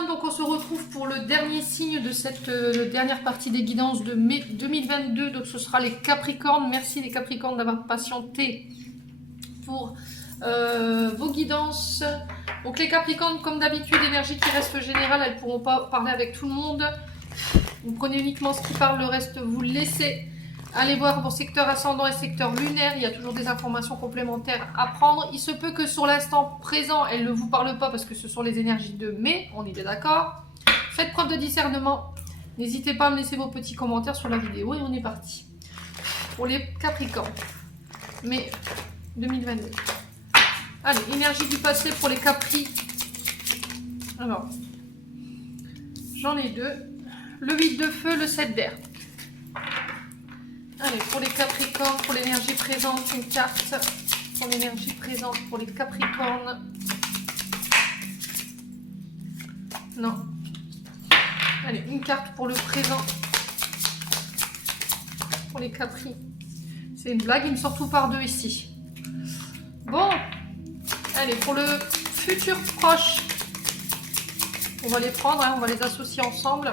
amis, donc on se retrouve pour le dernier signe de cette dernière partie des guidances de mai 2022. Donc ce sera les Capricornes. Merci les Capricornes d'avoir patienté pour vos guidances. Donc les Capricornes, comme d'habitude, énergie qui reste générale, elles ne pourront pas parler avec tout le monde. Vous prenez uniquement ce qui parle, le reste vous le laissez. Allez voir vos secteurs ascendants et secteurs lunaires, il y a toujours des informations complémentaires à prendre. Il se peut que sur l'instant présent, elles ne vous parlent pas parce que ce sont les énergies de mai, on est bien d'accord. Faites preuve de discernement. N'hésitez pas à me laisser vos petits commentaires sur la vidéo et on est parti. Pour les Capricornes, mai 2022. Allez, énergie du passé pour les Capri. Alors, j'en ai deux. Le 8 de feu, le 7 d'air. Allez, pour les Capricornes, pour l'énergie présente, une carte. Pour l'énergie présente, pour les Capricornes. Non. Allez, une carte pour le présent. Pour les Capri. C'est une blague, il me sort tout par deux ici. Bon. Allez, pour le futur proche. On va les prendre, hein, on va les associer ensemble.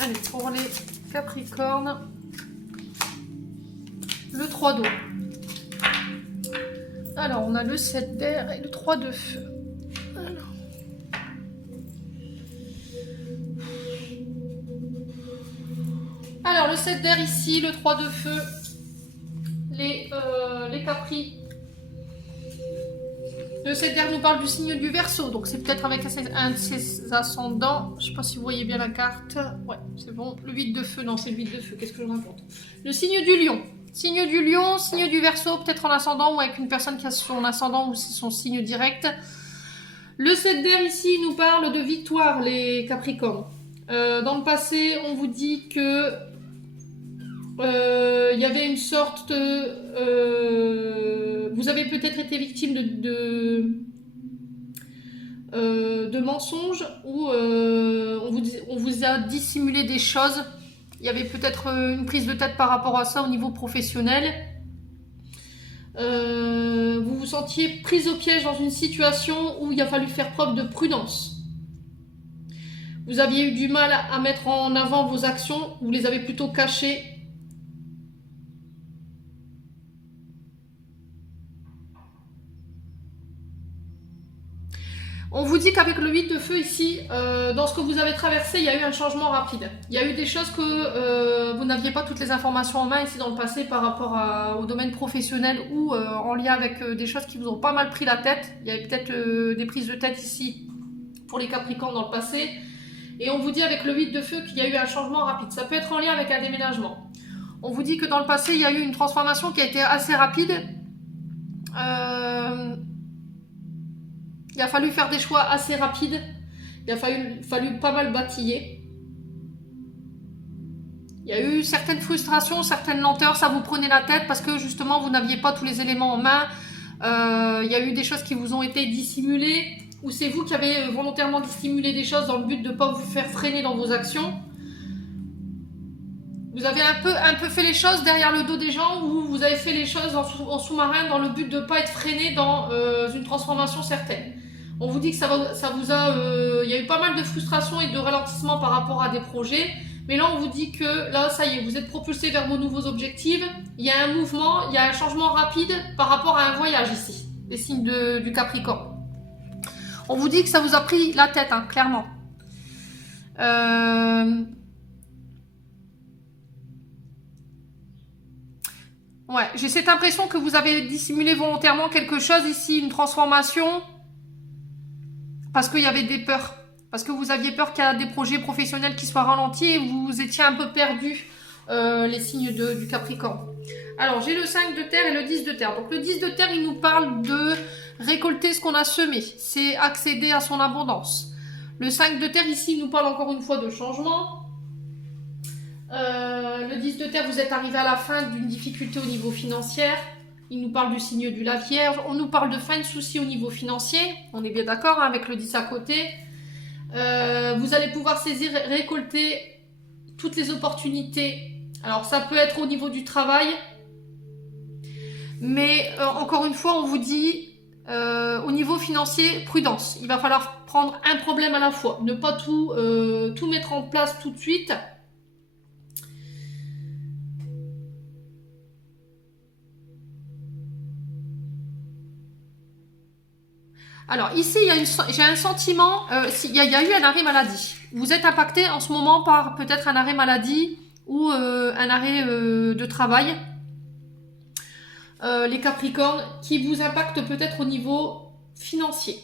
Allez, pour les Capricornes. Le 3 d'eau. Alors, on a le 7 d'air et le 3 de feu. Alors le 7 d'air ici, le 3 de feu, les Capri. Le 7 d'air nous parle du signe du Verseau, donc c'est peut-être avec un de ses ascendants. Je ne sais pas si vous voyez bien la carte. Ouais, c'est bon. Le 8 de feu, non, c'est le 8 de feu. Qu'est-ce que je raconte? Le signe du Lion. Signe du Lion, signe du Verseau, peut-être en ascendant ou avec une personne qui a son ascendant ou son signe direct. Le 7 d'air ici nous parle de victoire, les Capricornes. Dans le passé, on vous dit que il y avait une sorte vous avez peut-être été victime de mensonges où on vous a dissimulé des choses. Il y avait peut-être une prise de tête par rapport à ça au niveau professionnel. Vous vous sentiez prise au piège dans une situation où il a fallu faire preuve de prudence. Vous aviez eu du mal à mettre en avant vos actions, vous les avez plutôt cachées. On vous dit qu'avec le 8 de feu ici, dans ce que vous avez traversé, il y a eu un changement rapide. Il y a eu des choses que vous n'aviez pas toutes les informations en main ici dans le passé par rapport au domaine professionnel ou en lien avec des choses qui vous ont pas mal pris la tête. Il y avait peut-être des prises de tête ici pour les Capricornes dans le passé. Et on vous dit avec le 8 de feu qu'il y a eu un changement rapide. Ça peut être en lien avec un déménagement. On vous dit que dans le passé, il y a eu une transformation qui a été assez rapide. Il a fallu faire des choix assez rapides. Il a fallu pas mal bâtiller. Il y a eu certaines frustrations, certaines lenteurs. Ça vous prenait la tête parce que justement, vous n'aviez pas tous les éléments en main. Il y a eu des choses qui vous ont été dissimulées. Ou c'est vous qui avez volontairement dissimulé des choses dans le but de ne pas vous faire freiner dans vos actions. Vous avez un peu fait les choses derrière le dos des gens ou vous avez fait les choses en sous-marin dans le but de ne pas être freiné dans une transformation certaine. On vous dit que ça vous a... il y a eu pas mal de frustration et de ralentissement par rapport à des projets. Mais là, on vous dit que là, ça y est, vous êtes propulsé vers vos nouveaux objectifs. Il y a un mouvement, il y a un changement rapide par rapport à un voyage ici. Les signes du Capricorne. On vous dit que ça vous a pris la tête, hein, clairement. Ouais, j'ai cette impression que vous avez dissimulé volontairement quelque chose ici, une transformation, parce qu'il y avait des peurs. Parce que vous aviez peur qu'il y ait des projets professionnels qui soient ralentis et vous étiez un peu perdu, les signes du Capricorne. Alors, j'ai le 5 de terre et le 10 de terre. Donc, le 10 de terre, il nous parle de récolter ce qu'on a semé. C'est accéder à son abondance. Le 5 de terre, ici, il nous parle encore une fois de changement. Le 10 de terre, vous êtes arrivé à la fin d'une difficulté au niveau financier. Il nous parle du signe du la Vierge. On nous parle de fin de soucis au niveau financier. On est bien d'accord, hein, avec le 10 à côté. Vous allez pouvoir saisir et récolter toutes les opportunités. Alors, ça peut être au niveau du travail. Mais encore une fois, on vous dit au niveau financier, prudence. Il va falloir prendre un problème à la fois. Ne pas tout mettre en place tout de suite. Alors ici, j'ai un sentiment, il y a eu un arrêt maladie. Vous êtes impacté en ce moment par peut-être un arrêt maladie ou un arrêt de travail. Les Capricornes, qui vous impactent peut-être au niveau financier.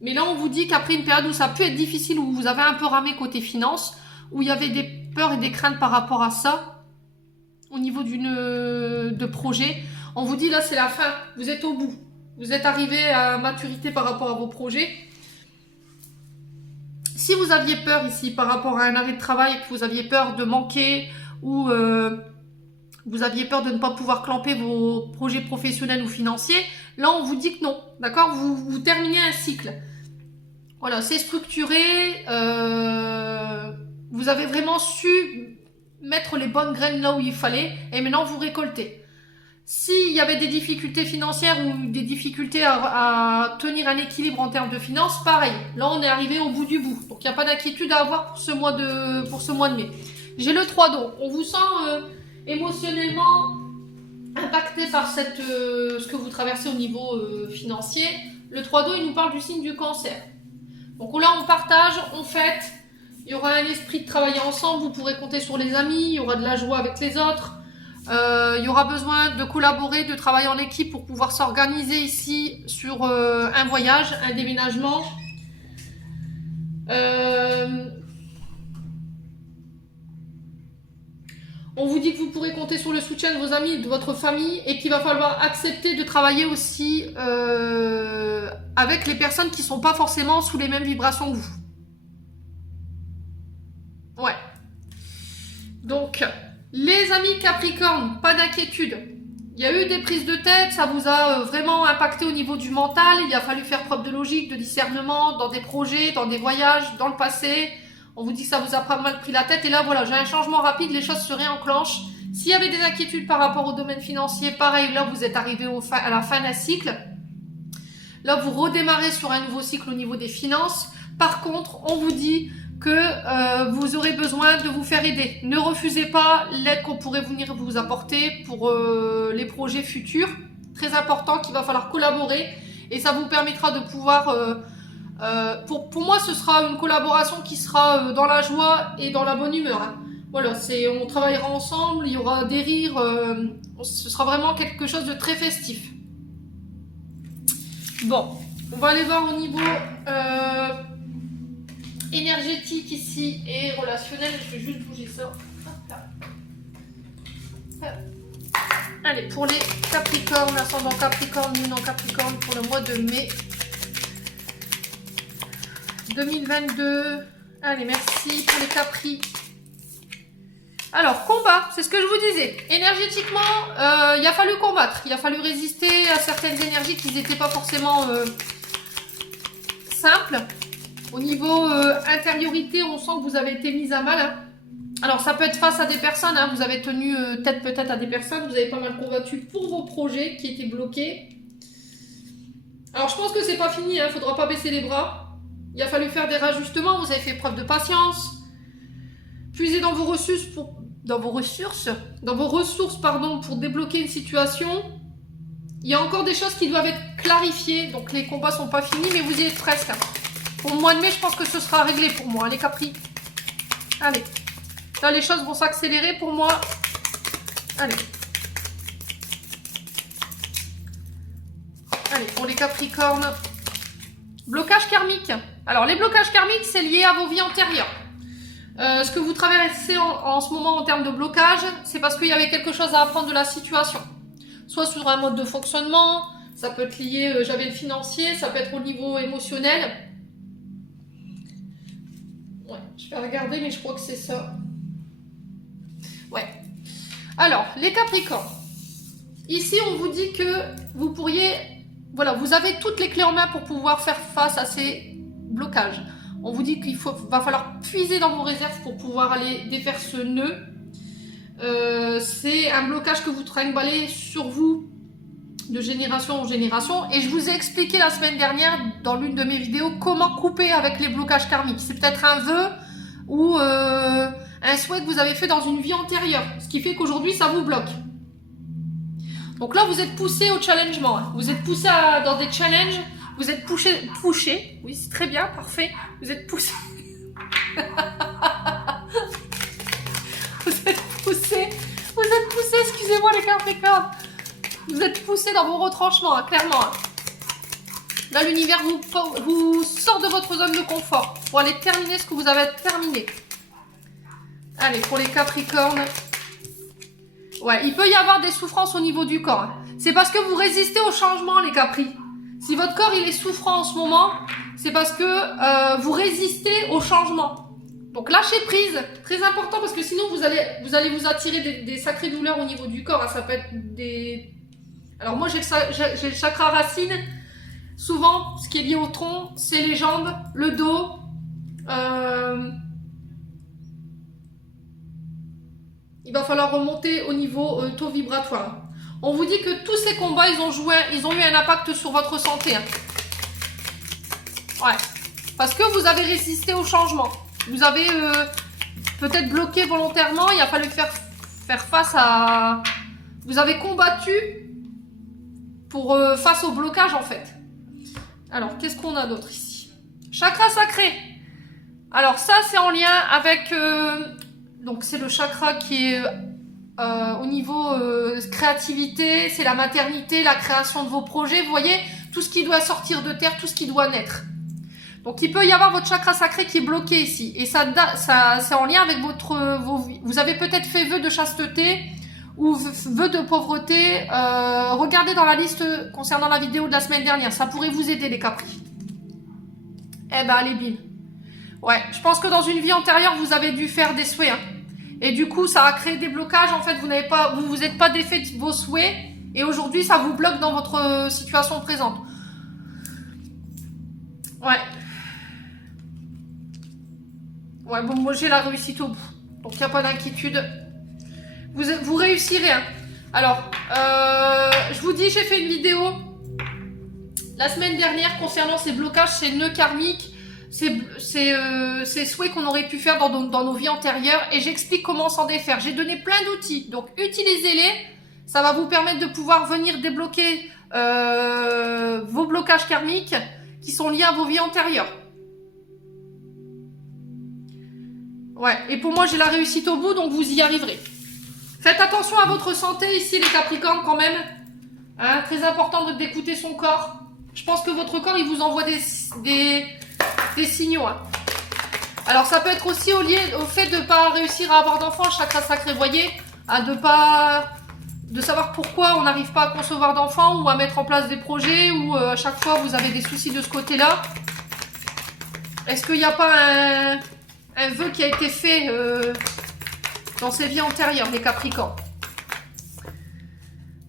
Mais là, on vous dit qu'après une période où ça peut être difficile, où vous avez un peu ramé côté finance, où il y avait des peurs et des craintes par rapport à ça, au niveau de projet, on vous dit là, c'est la fin, vous êtes au bout. Vous êtes arrivé à maturité par rapport à vos projets. Si vous aviez peur ici par rapport à un arrêt de travail, que vous aviez peur de manquer ou vous aviez peur de ne pas pouvoir clamper vos projets professionnels ou financiers, là on vous dit que non, d'accord, vous terminez un cycle. Voilà, c'est structuré, vous avez vraiment su mettre les bonnes graines là où il fallait et maintenant vous récoltez. S'il y avait des difficultés financières ou des difficultés à tenir un équilibre en termes de finances, pareil. Là, on est arrivé au bout du bout. Donc, il n'y a pas d'inquiétude à avoir pour ce mois de mai. J'ai le 3 d'eau. On vous sent émotionnellement impacté par ce que vous traversez au niveau financier. Le 3 d'eau, il nous parle du signe du cancer. Donc là, on partage, on fête. Il y aura un esprit de travailler ensemble. Vous pourrez compter sur les amis. Il y aura de la joie avec les autres. Il y aura besoin de collaborer, de travailler en équipe pour pouvoir s'organiser ici sur un voyage, un déménagement. On vous dit que vous pourrez compter sur le soutien de vos amis, de votre famille et qu'il va falloir accepter de travailler aussi avec les personnes qui ne sont pas forcément sous les mêmes vibrations que vous. Ouais. Donc... les amis Capricorne, pas d'inquiétude. Il y a eu des prises de tête, ça vous a vraiment impacté au niveau du mental. Il a fallu faire preuve de logique, de discernement dans des projets, dans des voyages, dans le passé. On vous dit que ça vous a pas mal pris la tête. Et là, voilà, j'ai un changement rapide, les choses se réenclenchent. S'il y avait des inquiétudes par rapport au domaine financier, pareil, là, vous êtes arrivé à la fin d'un cycle. Là, vous redémarrez sur un nouveau cycle au niveau des finances. Par contre, on vous dit que vous aurez besoin de vous faire aider. Ne refusez pas l'aide qu'on pourrait venir vous apporter pour les projets futurs. Très important qu'il va falloir collaborer et ça vous permettra de pouvoir... pour moi, ce sera une collaboration qui sera dans la joie et dans la bonne humeur. Hein. Voilà, on travaillera ensemble, il y aura des rires, ce sera vraiment quelque chose de très festif. Bon, on va aller voir au niveau... énergétique ici et relationnel. Je vais juste bouger ça. Hop là. Hop. Allez, pour les Capricornes, ascendant Capricorne, lune en Capricorne pour le mois de mai 2022. Allez, merci pour les Capri. Alors, combat, c'est ce que je vous disais. Énergétiquement, il a fallu combattre. Il a fallu résister à certaines énergies qui n'étaient pas forcément simples. Au niveau intériorité, on sent que vous avez été mise à mal. Hein. Alors, ça peut être face à des personnes. Hein. Vous avez tenu tête peut-être à des personnes. Vous avez pas mal combattu pour vos projets qui étaient bloqués. Alors, je pense que c'est pas fini. Il ne faudra pas baisser les bras. Il a fallu faire des rajustements. Vous avez fait preuve de patience. Puiser dans vos ressources pour débloquer une situation. Il y a encore des choses qui doivent être clarifiées. Donc, les combats sont pas finis, mais vous y êtes presque. Hein. Pour le mois de mai, je pense que ce sera réglé pour moi, les Capri. Allez. Là, les choses vont s'accélérer pour moi. Allez. Allez, pour les Capricornes. Blocage karmique. Alors, les blocages karmiques, c'est lié à vos vies antérieures. Ce que vous traversez en ce moment en termes de blocage, c'est parce qu'il y avait quelque chose à apprendre de la situation. Soit sur un mode de fonctionnement, ça peut être lié, j'avais le financier, ça peut être au niveau émotionnel. Ouais, je vais regarder, mais je crois que c'est ça. Ouais. Alors, les Capricornes. Ici, on vous dit que vous pourriez... Voilà, vous avez toutes les clés en main pour pouvoir faire face à ces blocages. On vous dit qu'il va falloir puiser dans vos réserves pour pouvoir aller défaire ce nœud. C'est un blocage que vous trimbalez sur vous de génération en génération. Et je vous ai expliqué la semaine dernière, dans l'une de mes vidéos, comment couper avec les blocages karmiques. C'est peut-être un vœu ou un souhait que vous avez fait dans une vie antérieure, ce qui fait qu'aujourd'hui, ça vous bloque. Donc là, vous êtes poussé au challengement. Hein. Vous êtes poussé dans des challenges. Vous êtes poussé. Oui, c'est très bien, parfait. Vous êtes poussé. Vous êtes poussé, excusez-moi les Capricornes. Vous êtes poussé dans vos retranchements, hein, clairement. Hein. Là, l'univers vous sort de votre zone de confort pour aller terminer ce que vous avez terminé. Allez, pour les Capricornes. Ouais, il peut y avoir des souffrances au niveau du corps. Hein. C'est parce que vous résistez au changement, les Capris. Si votre corps il est souffrant en ce moment, c'est parce que vous résistez au changement. Donc lâchez prise, très important parce que sinon vous allez vous attirer des sacrées douleurs au niveau du corps. Hein. Ça peut être des... Alors moi j'ai le chakra racine. Souvent, ce qui est lié au tronc, c'est les jambes, le dos. Il va falloir remonter au niveau taux vibratoire. On vous dit que tous ces combats, ils ont eu un impact sur votre santé. Hein. Ouais. Parce que vous avez résisté au changement. Vous avez peut-être bloqué volontairement. Il a fallu faire face à... Vous avez combattu face au blocage, en fait. Alors, qu'est-ce qu'on a d'autre ici? Chakra sacré. Alors, ça, c'est en lien avec... donc, c'est le chakra qui est... au niveau créativité, c'est la maternité, la création de vos projets, vous voyez, tout ce qui doit sortir de terre, tout ce qui doit naître. Donc il peut y avoir votre chakra sacré qui est bloqué ici, et ça c'est en lien avec vous avez peut-être fait vœu de chasteté ou vœu de pauvreté. Regardez dans la liste concernant la vidéo de la semaine dernière, ça pourrait vous aider les Capris. Eh ben allez bim. Ouais, je pense que dans une vie antérieure vous avez dû faire des souhaits. Hein. Et du coup, ça a créé des blocages. En fait, vous vous êtes pas défait de vos souhaits. Et aujourd'hui, ça vous bloque dans votre situation présente. Ouais. Ouais, bon, moi, j'ai la réussite au bout. Donc, il n'y a pas d'inquiétude. Vous réussirez. Hein. Alors, je vous dis, j'ai fait une vidéo la semaine dernière concernant ces blocages, ces nœuds karmiques. Ces souhaits qu'on aurait pu faire dans nos vies antérieures et j'explique comment s'en défaire. J'ai donné plein d'outils, donc utilisez-les. Ça va vous permettre de pouvoir venir débloquer vos blocages karmiques qui sont liés à vos vies antérieures. Ouais, et pour moi j'ai la réussite au bout, donc vous y arriverez. Faites attention à votre santé ici les Capricornes quand même. Hein, très important d'écouter son corps. Je pense que votre corps il vous envoie des signaux. Hein. Alors ça peut être aussi lié au fait de ne pas réussir à avoir d'enfants, le chakra sacré, voyez, de savoir pourquoi on n'arrive pas à concevoir d'enfants ou à mettre en place des projets ou à chaque fois vous avez des soucis de ce côté-là. Est-ce qu'il n'y a pas un vœu qui a été fait dans ces vies antérieures, les Capricornes?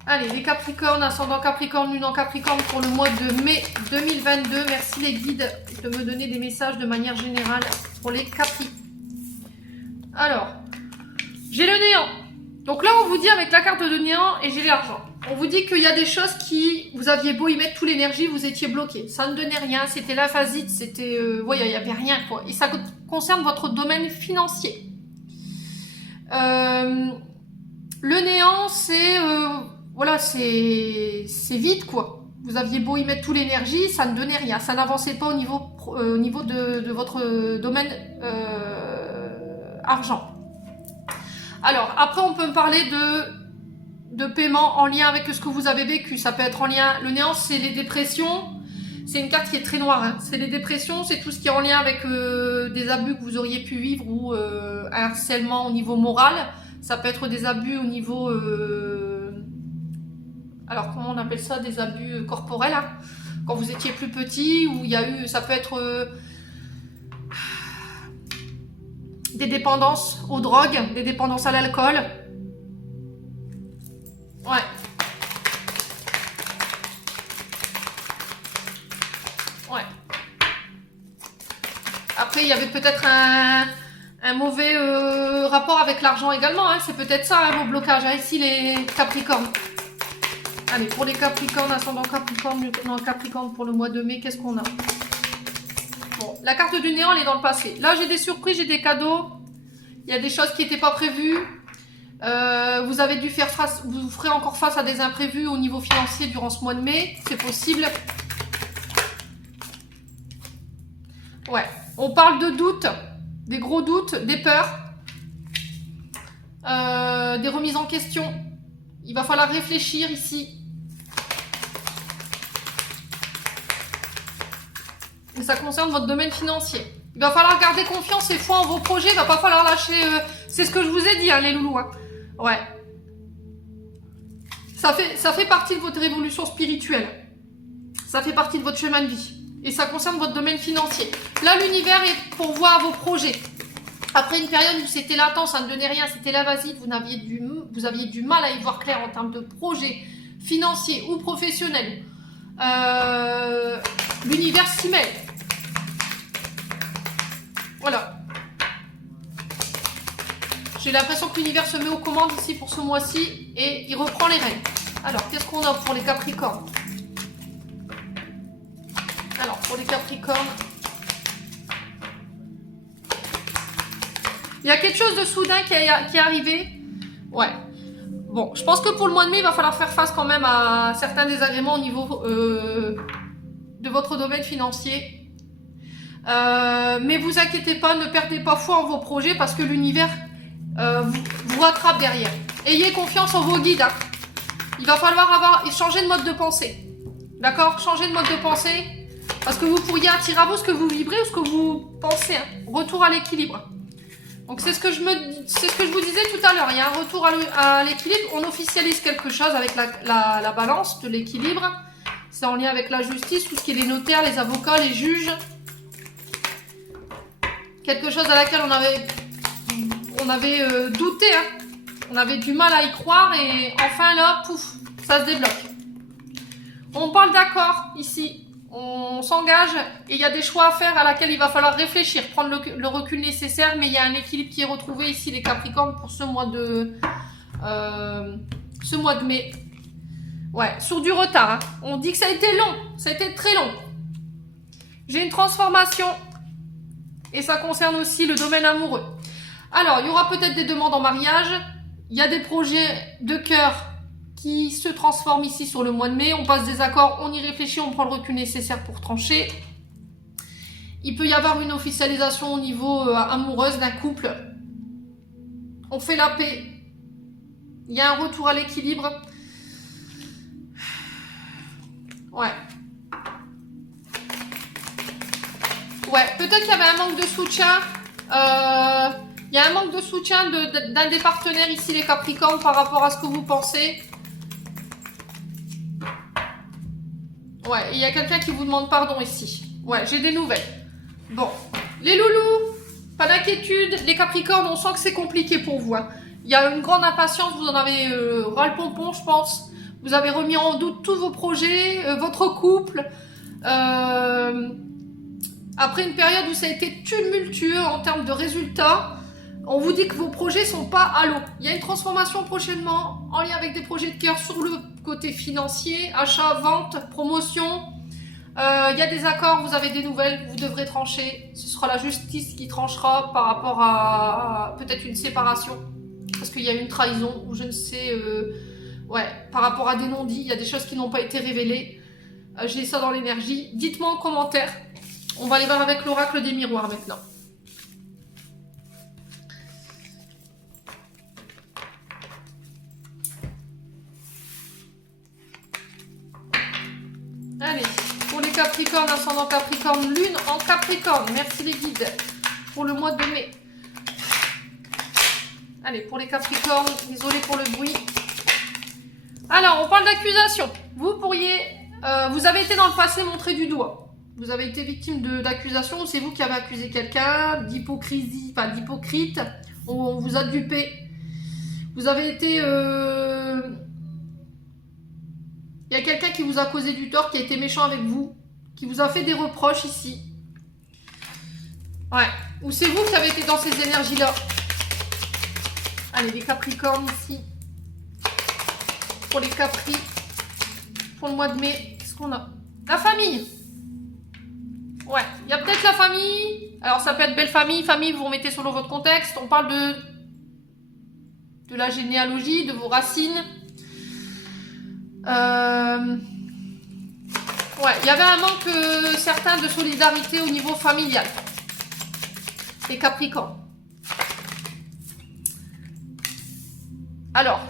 Allez, les Capricornes, ascendant Capricorne, lune en Capricorne pour le mois de mai 2022. Merci les guides de me donner des messages de manière générale pour les Capri. Alors, j'ai le néant. Donc là, on vous dit avec la carte de néant et j'ai l'argent. On vous dit qu'il y a des choses qui, vous aviez beau y mettre toute l'énergie, vous étiez bloqué. Ça ne donnait rien, c'était la phasite, c'était... ouais, il n'y avait rien, quoi. Et ça concerne votre domaine financier. Le néant, c'est... voilà, c'est vide, quoi. Vous aviez beau y mettre toute l'énergie, ça ne donnait rien. Ça n'avançait pas au niveau de votre domaine argent. Alors, après, on peut me parler de paiement en lien avec ce que vous avez vécu. Ça peut être en lien... Le néant, c'est les dépressions. C'est une carte qui est très noire. Hein. C'est les dépressions, c'est tout ce qui est en lien avec des abus que vous auriez pu vivre ou un harcèlement au niveau moral. Ça peut être des abus au niveau... alors, comment on appelle ça? Des abus corporels. Hein. Quand vous étiez plus petit, ou il y a eu... Ça peut être... des dépendances aux drogues, des dépendances à l'alcool. Ouais. Ouais. Après, il y avait peut-être un mauvais rapport avec l'argent également. Hein. C'est peut-être ça, hein, vos blocages, hein, ici, les Capricornes. Allez, pour les Capricornes, ascendant Capricorne, non, Capricorne pour le mois de mai, qu'est-ce qu'on a? Bon, la carte du néant, elle est dans le passé. Là, j'ai des surprises, j'ai des cadeaux. Il y a des choses qui n'étaient pas prévues. Vous avez dû faire face, vous ferez encore face à des imprévus au niveau financier durant ce mois de mai. C'est possible. Ouais, on parle de doutes, des gros doutes, des peurs, des remises en question. Il va falloir réfléchir ici. Et ça concerne votre domaine financier. Il va falloir garder confiance et foi en vos projets. Il va pas falloir lâcher... c'est ce que je vous ai dit, hein, les loulous. Hein. Ouais. Ça fait partie de votre révolution spirituelle. Ça fait partie de votre chemin de vie. Et ça concerne votre domaine financier. Là, l'univers est pour voir vos projets. Après une période où c'était latent, ça ne donnait rien, c'était l'invasif, vous aviez du mal à y voir clair en termes de projets financiers ou professionnels. L'univers s'y mêle. Voilà. J'ai l'impression que l'univers se met aux commandes ici pour ce mois-ci et il reprend les rênes. Alors, qu'est-ce qu'on a pour les Capricornes? Alors, pour les Capricornes, il y a quelque chose de soudain qui est arrivé. Ouais. Bon, je pense que pour le mois de mai, il va falloir faire face quand même à certains désagréments au niveau de votre domaine financier. Mais vous inquiétez pas, ne perdez pas foi en vos projets parce que l'univers vous rattrape derrière. Ayez confiance en vos guides. Hein. Il va falloir changer de mode de pensée. D'accord? Changer de mode de pensée parce que vous pourriez attirer à vous ce que vous vibrez ou ce que vous pensez. Hein. Retour à l'équilibre. Donc c'est ce que je vous disais tout à l'heure. Il y a un retour à l'équilibre. On officialise quelque chose avec la balance de l'équilibre. C'est en lien avec la justice, tout ce qui est les notaires, les avocats, les juges. Quelque chose à laquelle on avait douté. Hein. On avait du mal à y croire et enfin là, pouf, ça se débloque. On parle d'accord ici. On s'engage et il y a des choix à faire à laquelle il va falloir réfléchir, prendre le recul nécessaire, mais il y a un équilibre qui est retrouvé ici, les Capricornes, pour ce mois de mai. Ouais, sur du retard. Hein. On dit que ça a été long, ça a été très long. J'ai une transformation et ça concerne aussi le domaine amoureux. Alors, il y aura peut-être des demandes en mariage, il y a des projets de cœur qui se transforme ici sur le mois de mai. On passe des accords, on y réfléchit, on prend le recul nécessaire pour trancher. Il peut y avoir une officialisation au niveau amoureuse d'un couple. On fait la paix. Il y a un retour à l'équilibre. Ouais. Ouais, peut-être qu'il y avait un manque de soutien. Il y a un manque de soutien d'un des partenaires ici, les Capricornes, par rapport à ce que vous pensez. Ouais, il y a quelqu'un qui vous demande pardon ici. Ouais, j'ai des nouvelles. Bon, les loulous, pas d'inquiétude. Les Capricornes, on sent que c'est compliqué pour vous. Hein. Il y a une grande impatience, vous en avez ras le pompon, je pense. Vous avez remis en doute tous vos projets, votre couple. Après une période où ça a été tumultueux en termes de résultats, on vous dit que vos projets sont pas à l'eau. Il y a une transformation prochainement en lien avec des projets de cœur sur le côté financier, achat, vente, promotion. Il y a des accords, vous avez des nouvelles, vous devrez trancher. Ce sera la justice qui tranchera par rapport à peut-être une séparation. Parce qu'il y a une trahison ou je ne sais... ouais, par rapport à des non-dits, il y a des choses qui n'ont pas été révélées. J'ai ça dans l'énergie. Dites-moi en commentaire. On va aller voir avec l'oracle des miroirs maintenant. Allez, pour les Capricornes, ascendant Capricorne, lune en Capricorne. Merci les guides pour le mois de mai. Allez, pour les Capricornes, désolé pour le bruit. Alors, on parle d'accusation. Vous pourriez... vous avez été dans le passé montré du doigt. Vous avez été victime d'accusation. C'est vous qui avez accusé quelqu'un d'hypocrisie, enfin d'hypocrite. On vous a dupé. Vous avez été... Il y a quelqu'un qui vous a causé du tort, qui a été méchant avec vous, qui vous a fait des reproches ici. Ouais. Ou c'est vous qui avez été dans ces énergies-là. Allez, les Capricornes ici. Pour les Capri. pour le mois de mai. Qu'est-ce qu'on a? La famille. Ouais, il y a peut-être la famille. Alors ça peut être belle famille, famille, vous remettez selon votre contexte. On parle de la généalogie, de vos racines. Ouais, il y avait un manque certain de solidarité au niveau familial. Les Capricornes. Alors,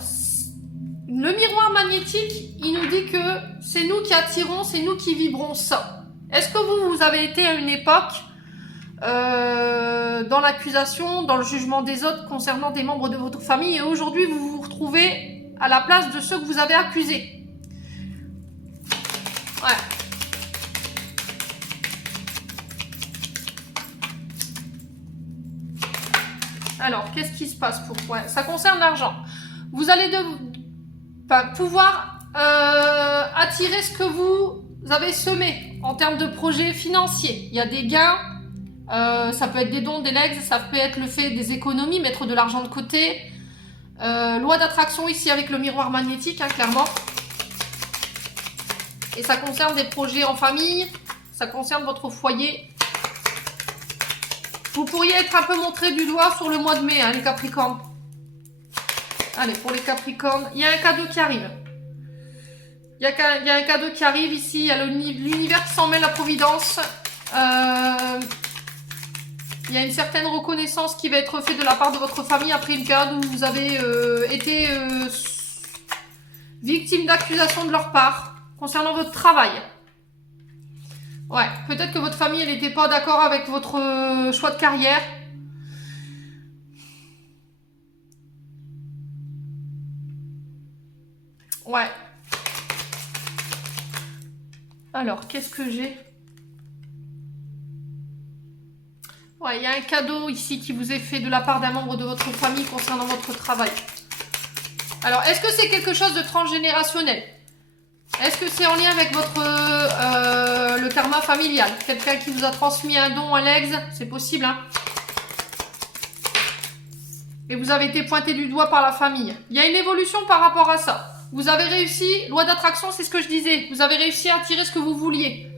le miroir magnétique, il nous dit que c'est nous qui attirons, c'est nous qui vibrons ça. Est-ce que vous avez été à une époque dans l'accusation, dans le jugement des autres concernant des membres de votre famille et aujourd'hui vous vous retrouvez à la place de ceux que vous avez accusés? Ouais. Alors, qu'est-ce qui se passe pour... Ouais, ça concerne l'argent. Vous allez pouvoir attirer ce que vous avez semé en termes de projets financiers. Il y a des gains, ça peut être des dons, des legs, ça peut être le fait des économies, mettre de l'argent de côté. Loi d'attraction ici avec le miroir magnétique, hein, clairement. Et ça concerne des projets en famille, ça concerne votre foyer. Vous pourriez être un peu montré du doigt sur le mois de mai, hein, les Capricornes. Allez, pour les Capricornes, il y a un cadeau qui arrive. Il y a un cadeau qui arrive ici, il y a l'univers qui s'en mêle, la providence. Il y a une certaine reconnaissance qui va être faite de la part de votre famille après une période où vous avez été victime d'accusations de leur part concernant votre travail. Ouais, peut-être que votre famille n'était pas d'accord avec votre choix de carrière. Ouais. Alors, qu'est-ce que j'ai? Ouais, il y a un cadeau ici qui vous est fait de la part d'un membre de votre famille concernant votre travail. Alors, est-ce que c'est quelque chose de transgénérationnel? Est-ce que c'est en lien avec votre le karma familial? Quelqu'un qui vous a transmis un don, un legs? C'est possible, hein? Et vous avez été pointé du doigt par la famille. Il y a une évolution par rapport à ça. Vous avez réussi, loi d'attraction, c'est ce que je disais. Vous avez réussi à attirer ce que vous vouliez.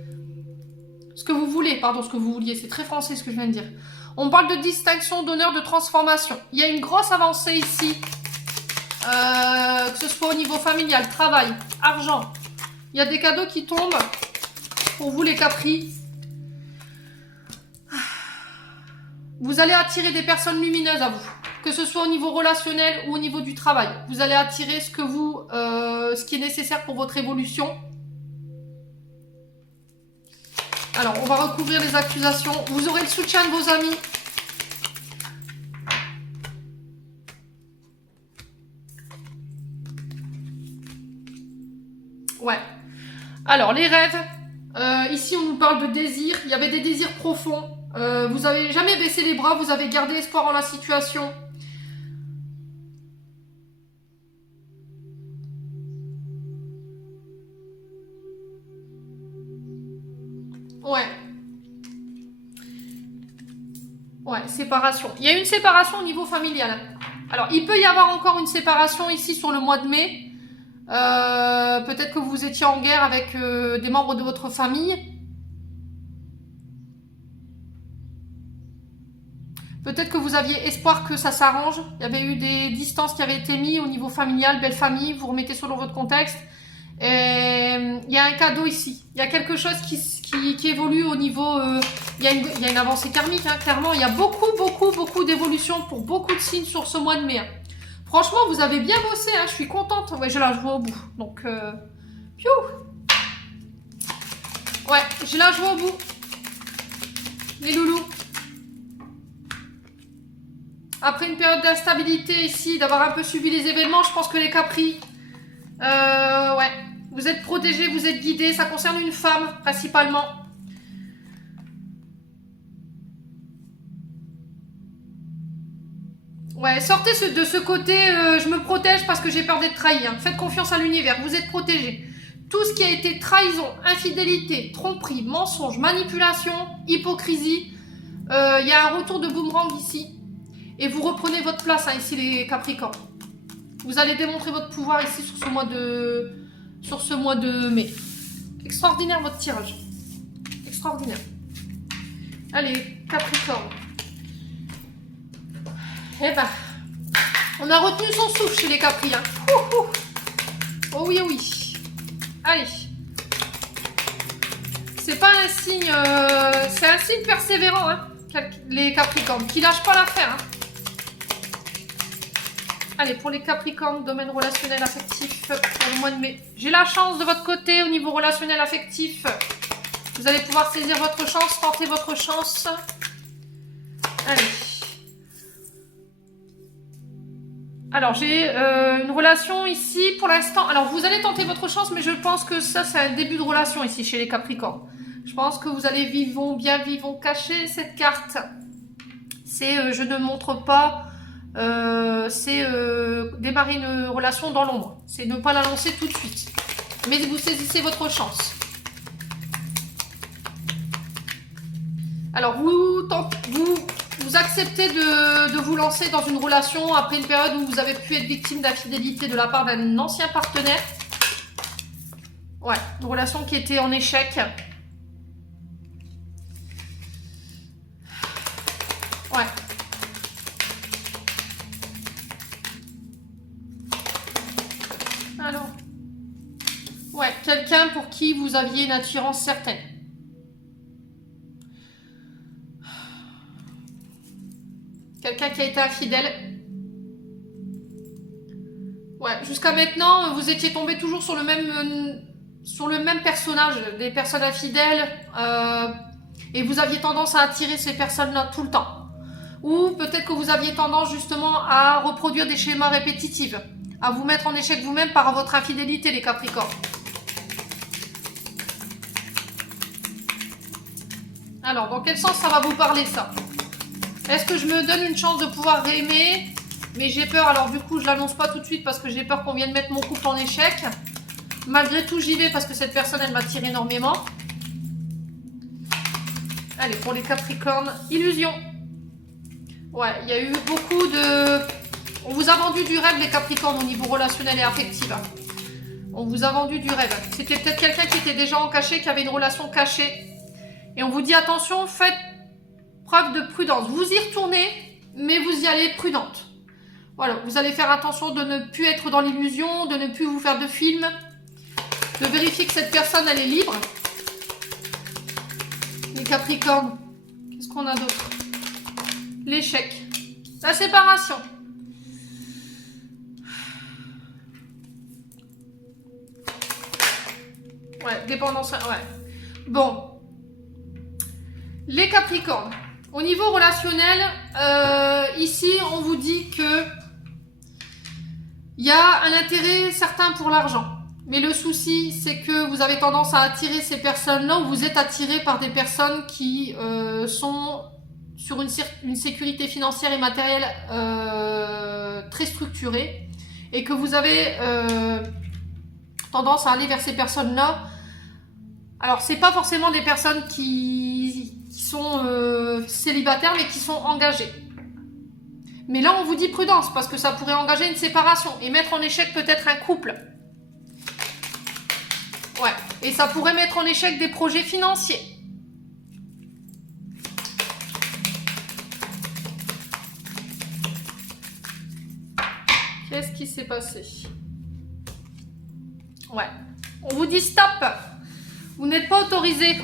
Ce que vous voulez, pardon, ce que vous vouliez. C'est très français ce que je viens de dire. On parle de distinction, d'honneur, de transformation. Il y a une grosse avancée ici. Que ce soit au niveau familial, travail, argent. Il y a des cadeaux qui tombent pour vous les Capris. Vous allez attirer des personnes lumineuses à vous. Que ce soit au niveau relationnel ou au niveau du travail. Vous allez attirer ce qui est nécessaire pour votre évolution. Alors, on va recouvrir les accusations. Vous aurez le soutien de vos amis. Ouais. Alors, les rêves. Ici, on nous parle de désirs. Il y avait des désirs profonds. Vous n'avez jamais baissé les bras. Vous avez gardé espoir en la situation. Ouais. Ouais, séparation. Il y a une séparation au niveau familial. Alors, il peut y avoir encore une séparation ici sur le mois de mai. Peut-être que vous étiez en guerre avec des membres de votre famille. Peut-être que vous aviez espoir que ça s'arrange. Il y avait eu des distances qui avaient été mises au niveau familial, belle famille. Vous remettez selon votre contexte. Et il y a un cadeau ici. Il y a quelque chose qui évolue au niveau... il y a une avancée karmique, hein, clairement. Il y a beaucoup d'évolution pour beaucoup de signes sur ce mois de mai. Hein. Franchement, vous avez bien bossé. Hein, je suis contente. Ouais, je la joue au bout. Donc, piou. Ouais, je la joue au bout. Les loulous. Après une période d'instabilité ici, d'avoir un peu suivi les événements, je pense que les Capris... ouais. Vous êtes protégés, vous êtes guidés. Ça concerne une femme, principalement. Ouais, sortez de ce côté je me protège parce que j'ai peur d'être trahi. Hein. Faites confiance à l'univers, vous êtes protégés. Tout ce qui a été trahison, infidélité, tromperie, mensonge, manipulation, hypocrisie, il y a un retour de boomerang ici. Et vous reprenez votre place, hein, ici les Capricornes. Vous allez démontrer votre pouvoir ici sur sur ce mois de mai. Extraordinaire votre tirage. Extraordinaire. Allez, Capricorne. Eh ben, on a retenu son souffle chez les Capri. Hein. Oh oui, oh oui. Allez. C'est pas un signe... c'est un signe persévérant, hein, les Capricornes, qui lâchent pas l'affaire. Hein. Allez, pour les Capricornes, domaine relationnel affectif pour le mois de mai. J'ai la chance de votre côté au niveau relationnel affectif. Vous allez pouvoir saisir votre chance, tenter votre chance. Allez. Alors, j'ai une relation ici pour l'instant. Alors, vous allez tenter votre chance, mais je pense que ça, c'est un début de relation ici chez les Capricornes. Je pense que vous allez bien vivons cacher cette carte. C'est je ne montre pas... c'est démarrer une relation dans l'ombre. C'est ne pas la lancer tout de suite. Mais vous saisissez votre chance. Alors, vous acceptez de vous lancer dans une relation après une période où vous avez pu être victime d'infidélité de la part d'un ancien partenaire. Ouais, une relation qui était en échec. Ouais. Alors, ouais, quelqu'un pour qui vous aviez une attirance certaine. Quelqu'un qui a été infidèle. Ouais, jusqu'à maintenant, vous étiez tombé toujours sur le même personnage, des personnes infidèles, et vous aviez tendance à attirer ces personnes-là tout le temps. Ou peut-être que vous aviez tendance justement à reproduire des schémas répétitifs, à vous mettre en échec vous-même par votre infidélité, les Capricornes. Alors, dans quel sens ça va vous parler, ça? Est-ce que je me donne une chance de pouvoir réaimer? Mais j'ai peur, alors du coup, je l'annonce pas tout de suite parce que j'ai peur qu'on vienne mettre mon couple en échec. Malgré tout, j'y vais parce que cette personne, elle m'attire énormément. Allez, pour les Capricornes, illusion. Ouais, il y a eu beaucoup de... On vous a vendu du rêve, les Capricornes, au niveau relationnel et affectif. On vous a vendu du rêve. C'était peut-être quelqu'un qui était déjà en cachet, qui avait une relation cachée. Et on vous dit, attention, faites preuve de prudence. Vous y retournez, mais vous y allez prudente. Voilà, vous allez faire attention de ne plus être dans l'illusion, de ne plus vous faire de films, de vérifier que cette personne, elle est libre. Les Capricornes, qu'est-ce qu'on a d'autre? L'échec. La séparation. Ouais, dépendance, ouais. Bon. Les Capricornes. Au niveau relationnel, ici, on vous dit que il y a un intérêt certain pour l'argent. Mais le souci, c'est que vous avez tendance à attirer ces personnes-là, ou vous êtes attiré par des personnes qui sont sur une sécurité financière et matérielle très structurée, et que vous avez tendance à aller vers ces personnes-là. Alors, c'est pas forcément des personnes qui sont célibataires, mais qui sont engagées. Mais là, on vous dit prudence, parce que ça pourrait engager une séparation et mettre en échec peut-être un couple. Ouais, et ça pourrait mettre en échec des projets financiers. Qu'est-ce qui s'est passé? Ouais, on vous dit stop. Vous n'êtes pas autorisé.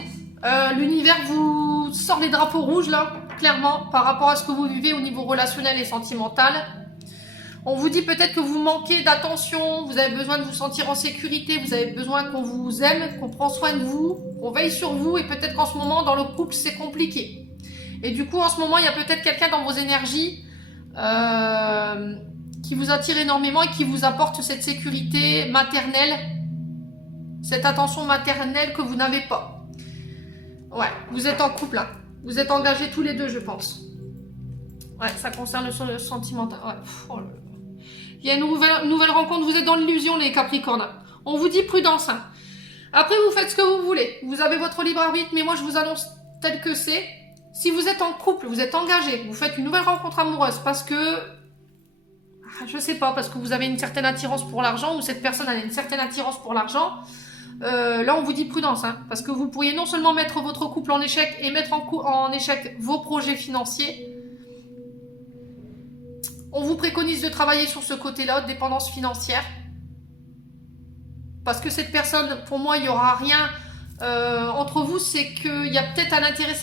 L'univers vous sort les drapeaux rouges, là, clairement, par rapport à ce que vous vivez au niveau relationnel et sentimental. On vous dit peut-être que vous manquez d'attention, vous avez besoin de vous sentir en sécurité, vous avez besoin qu'on vous aime, qu'on prend soin de vous, qu'on veille sur vous, et peut-être qu'en ce moment, dans le couple, c'est compliqué. Et du coup, en ce moment, il y a peut-être quelqu'un dans vos énergies qui vous attire énormément et qui vous apporte cette sécurité maternelle, cette attention maternelle que vous n'avez pas. Ouais, vous êtes en couple, hein. Vous êtes engagés tous les deux, je pense. Ouais, ça concerne le sentimental. Ouais. Oh là là. Il y a une nouvelle rencontre, vous êtes dans l'illusion, les Capricornes. On vous dit prudence. Hein. Après, vous faites ce que vous voulez. Vous avez votre libre arbitre, mais moi, je vous annonce tel que c'est. Si vous êtes en couple, vous êtes engagé, vous faites une nouvelle rencontre amoureuse parce que je sais pas, parce que vous avez une certaine attirance pour l'argent, ou cette personne a une certaine attirance pour l'argent. Là, on vous dit prudence, hein, parce que vous pourriez non seulement mettre votre couple en échec et mettre en échec vos projets financiers. On vous préconise de travailler sur ce côté-là, dépendance financière. Parce que cette personne, pour moi, il n'y aura rien entre vous, c'est qu'il y a peut-être un intérêt,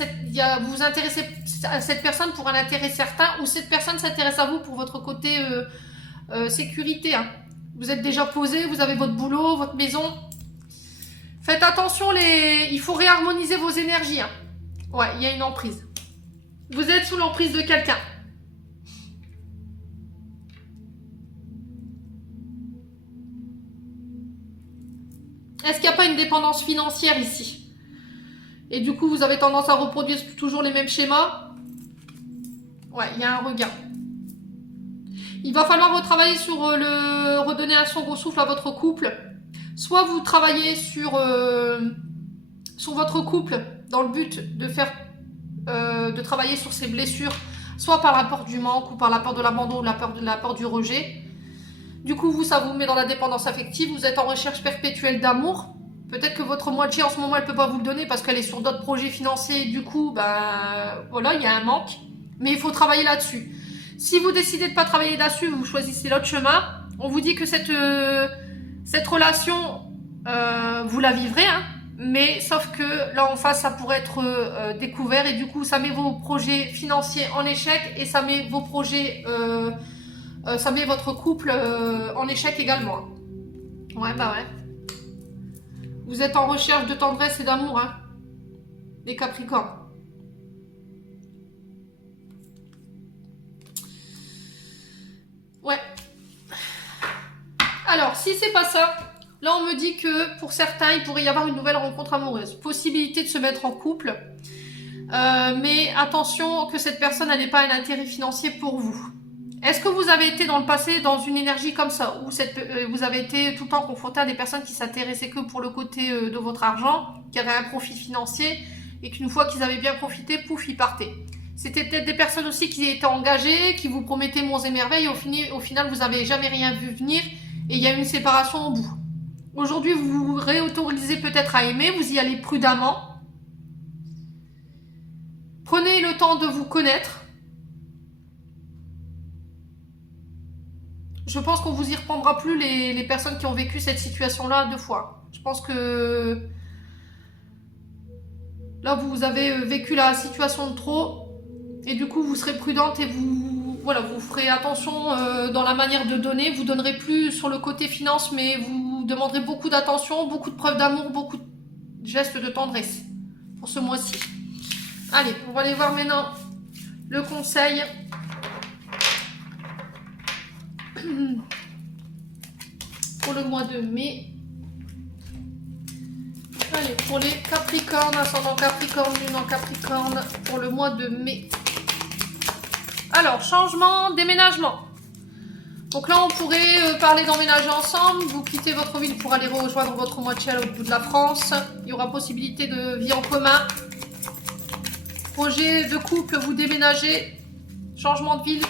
vous vous intéressez à cette personne pour un intérêt certain, ou cette personne s'intéresse à vous pour votre côté sécurité. Hein. Vous êtes déjà posé, vous avez votre boulot, votre maison. Faites attention, il faut réharmoniser vos énergies. Hein. Ouais, il y a une emprise. Vous êtes sous l'emprise de quelqu'un. Est-ce qu'il n'y a pas une dépendance financière ici? Et du coup, vous avez tendance à reproduire toujours les mêmes schémas? Ouais, il y a un regain. Il va falloir retravailler sur redonner un second souffle à votre couple. Soit vous travaillez sur votre couple dans le but de travailler sur ses blessures, soit par la peur du manque, ou par la peur de l'abandon, ou la peur du rejet. Du coup, vous, ça vous met dans la dépendance affective. Vous êtes en recherche perpétuelle d'amour. Peut-être que votre moitié, en ce moment, elle ne peut pas vous le donner parce qu'elle est sur d'autres projets financiers. Du coup, voilà, il y a un manque. Mais il faut travailler là-dessus. Si vous décidez de ne pas travailler là-dessus, vous choisissez l'autre chemin. On vous dit que cette relation, vous la vivrez. Hein, mais sauf que là, en face, ça pourrait être découvert. Et du coup, ça met vos projets financiers en échec. Et ça met vos projets... ça met votre couple en échec également. Ouais, bah ouais. Vous êtes en recherche de tendresse et d'amour, hein, les Capricornes. Ouais. Alors, si c'est pas ça, là on me dit que pour certains, il pourrait y avoir une nouvelle rencontre amoureuse. Possibilité de se mettre en couple. Mais attention que cette personne n'ait pas un intérêt financier pour vous. Est-ce que vous avez été dans le passé dans une énergie comme ça, où vous avez été tout le temps confronté à des personnes qui s'intéressaient que pour le côté de votre argent, qui avaient un profit financier, et qu'une fois qu'ils avaient bien profité, pouf, ils partaient. C'était peut-être des personnes aussi qui étaient engagées, qui vous promettaient monts et merveilles, et au final, vous n'avez jamais rien vu venir, et il y a une séparation au bout. Aujourd'hui, vous vous réautorisez peut-être à aimer, vous y allez prudemment. Prenez le temps de vous connaître. Je pense qu'on vous y reprendra plus les personnes qui ont vécu cette situation-là 2 fois. Je pense que là, vous avez vécu la situation de trop. Et du coup, vous serez prudente et vous ferez attention dans la manière de donner. Vous donnerez plus sur le côté finance, mais vous demanderez beaucoup d'attention, beaucoup de preuves d'amour, beaucoup de gestes de tendresse pour ce mois-ci. Allez, on va aller voir maintenant le conseil. Pour le mois de mai. Allez, pour les Capricornes, ascendant Capricorne, lune en Capricorne, pour le mois de mai. Alors, changement, déménagement. Donc là, on pourrait parler d'emménager ensemble. Vous quittez votre ville pour aller rejoindre votre moitié à l'autre bout de la France. Il y aura possibilité de vie en commun. Projet de couple, vous déménagez. Changement de ville.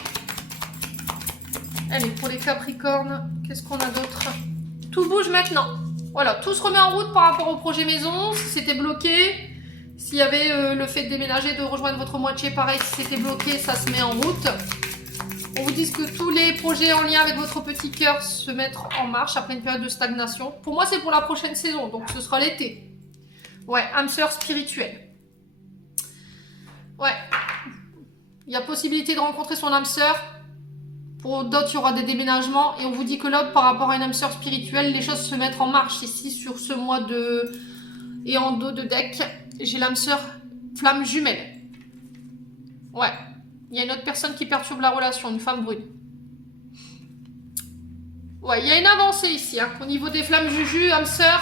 Allez, pour les Capricornes, qu'est-ce qu'on a d'autre? Tout bouge maintenant. Voilà, tout se remet en route par rapport au projet maison. Si c'était bloqué, s'il y avait le fait de déménager, de rejoindre votre moitié, pareil, si c'était bloqué, ça se met en route. On vous dit que tous les projets en lien avec votre petit cœur se mettent en marche après une période de stagnation. Pour moi, c'est pour la prochaine saison, donc ce sera l'été. Ouais, âme sœur spirituelle. Ouais. Il y a possibilité de rencontrer son âme sœur. Pour d'autres, il y aura des déménagements. Et on vous dit que là, par rapport à une âme sœur spirituelle, les choses se mettent en marche ici sur ce mois de... Et en dos de deck, j'ai l'âme sœur flamme jumelle. Ouais. Il y a une autre personne qui perturbe la relation, une femme brune. Ouais, il y a une avancée ici. Hein. Au niveau des flammes juju, âme sœur,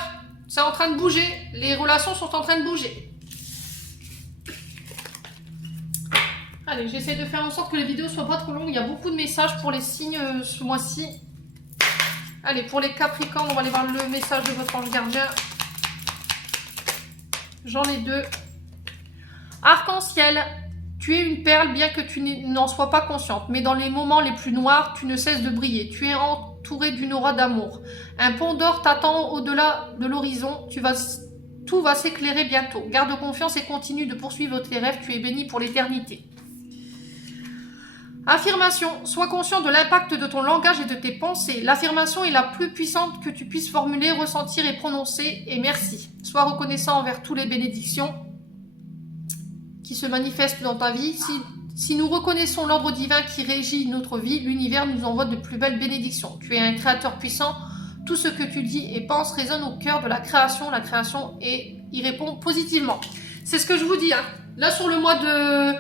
c'est en train de bouger. Les relations sont en train de bouger. Allez, j'essaie de faire en sorte que les vidéos soient pas trop longues. Il y a beaucoup de messages pour les signes ce mois-ci. Allez, pour les Capricornes, on va aller voir le message de votre ange gardien. J'en ai 2. Arc-en-ciel, Tu es une perle bien que tu n'en sois pas consciente, mais dans les moments les plus noirs, tu ne cesses de briller. Tu es entouré d'une aura d'amour. Un pont d'or t'attend au-delà de l'horizon. Tout va s'éclairer bientôt. Garde confiance et continue de poursuivre tes rêves. Tu es béni pour l'éternité. Affirmation. Sois conscient de l'impact de ton langage et de tes pensées. L'affirmation est la plus puissante que tu puisses formuler, ressentir et prononcer. Et merci. Sois reconnaissant envers toutes les bénédictions qui se manifestent dans ta vie. Si nous reconnaissons l'ordre divin qui régit notre vie, l'univers nous envoie de plus belles bénédictions. Tu es un créateur puissant. Tout ce que tu dis et penses résonne au cœur de la création. La création y répond positivement. C'est ce que je vous dis. Hein. Là, sur le mois de...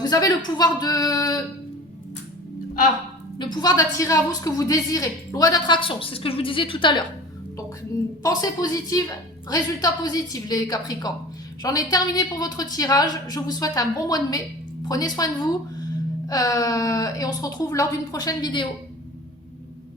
vous avez le pouvoir le pouvoir d'attirer à vous ce que vous désirez. Loi d'attraction, c'est ce que je vous disais tout à l'heure. Donc, pensée positive, résultat positif, les Capricornes. J'en ai terminé pour votre tirage. Je vous souhaite un bon mois de mai. Prenez soin de vous et on se retrouve lors d'une prochaine vidéo.